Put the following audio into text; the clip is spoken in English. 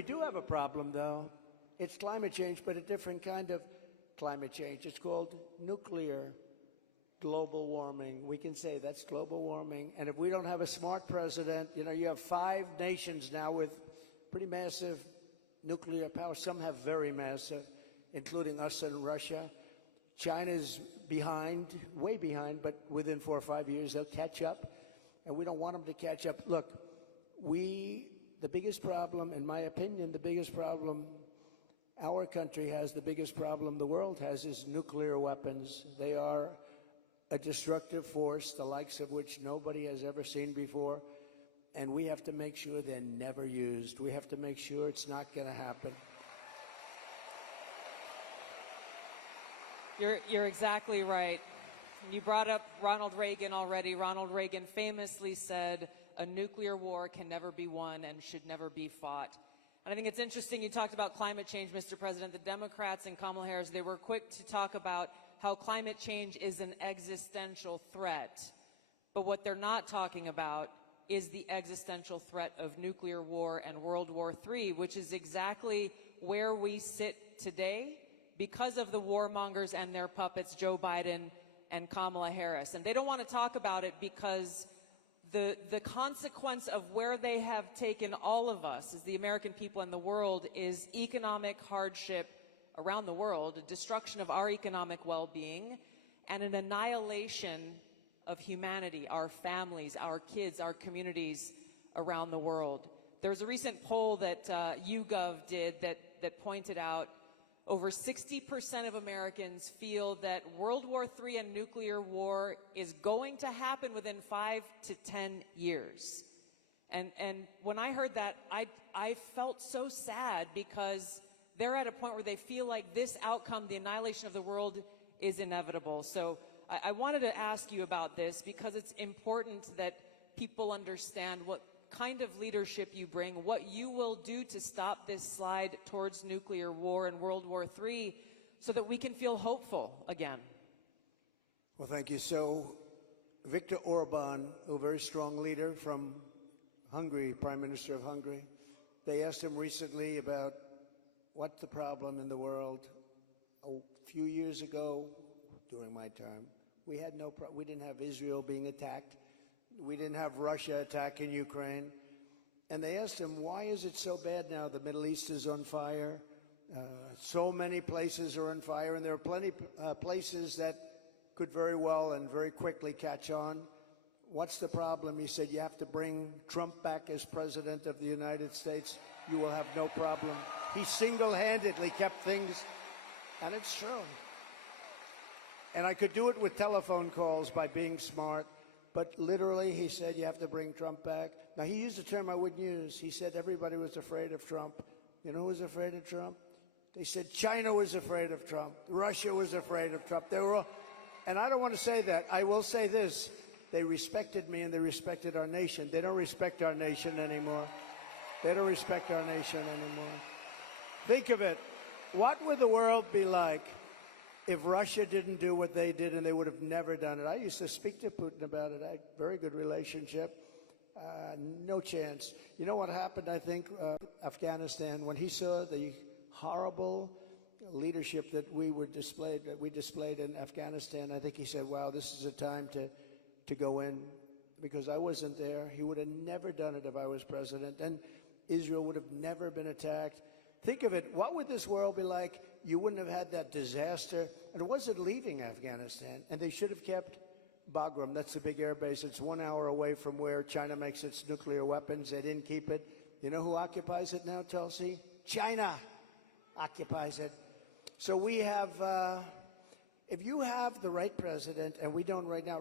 we do have a problem, though. It's climate change, but a different kind of climate change. It's called nuclear global warming. We can say that's global warming. And if we don't have a smart president, you know, you have 5 nations now with pretty massive nuclear power. Some have very massive, including us and Russia. China's behind, way behind, but within 4 or 5 years, they'll catch up. And we don't want them to catch up. Look, the biggest problem, in my opinion, the biggest problem our country has, the biggest problem the world has, is nuclear weapons. They are a destructive force, the likes of which nobody has ever seen before. And we have to make sure they're never used. We have to make sure it's not going to happen. You're exactly right. You brought up Ronald Reagan already. Ronald Reagan famously said, "A nuclear war can never be won and should never be fought." And I think it's interesting you talked about climate change, Mr. President. The Democrats and Kamala Harris, they were quick to talk about how climate change is an existential threat. But what they're not talking about is the existential threat of nuclear war and World War III, which is exactly where we sit today because of the warmongers and their puppets, Joe Biden and Kamala Harris. And they don't want to talk about it because the consequence of where they have taken all of us as the American people and the world is economic hardship around the world, a destruction of our economic well-being, and an annihilation of humanity, our families, our kids, our communities around the world. There's a recent poll that YouGov did that pointed out over 60% of Americans feel that World War III and nuclear war is going to happen within 5 to 10 years. And when I heard that, I felt so sad because they're at a point where they feel like this outcome, the annihilation of the world, is inevitable. So I wanted to ask you about this because it's important that people understand what kind of leadership you bring, what you will do to stop this slide towards nuclear war and World War III so that we can feel hopeful again. Well, thank you. So Viktor Orban, a very strong leader from Hungary, Prime Minister of Hungary, they asked him recently about what's the problem in the world. A few years ago, during my term, we didn't have Israel being attacked. We didn't have Russia attacking Ukraine. And they asked him, why is it so bad now? The Middle East is on fire. So many places are on fire, and there are plenty places that could very well and very quickly catch on. What's the problem? He said, you have to bring Trump back as president of the United States. You will have no problem. He single-handedly kept things, and it's true. And I could do it with telephone calls by being smart. But literally, he said, you have to bring Trump back. Now, he used a term I wouldn't use. He said everybody was afraid of Trump. You know who was afraid of Trump? They said China was afraid of Trump. Russia was afraid of Trump. They were all, and I don't want to say that. I will say this. They respected me and they respected our nation. They don't respect our nation anymore. They don't respect our nation anymore. Think of it. What would the world be like if Russia didn't do what they did, and they would have never done it? I used to speak to Putin about it. I had a very good relationship. No chance. You know what happened, I think, Afghanistan, when he saw the horrible leadership that we displayed in Afghanistan, I think he said, wow, this is a time to go in, because I wasn't there. He would have never done it if I was president, and Israel would have never been attacked. Think of it. What would this world be like? You wouldn't have had that disaster. And it wasn't leaving Afghanistan. And they should have kept Bagram. That's the big air base. It's 1 hour away from where China makes its nuclear weapons. They didn't keep it. You know who occupies it now, Tulsi? China occupies it. So we have, if you have the right president, and we don't right now,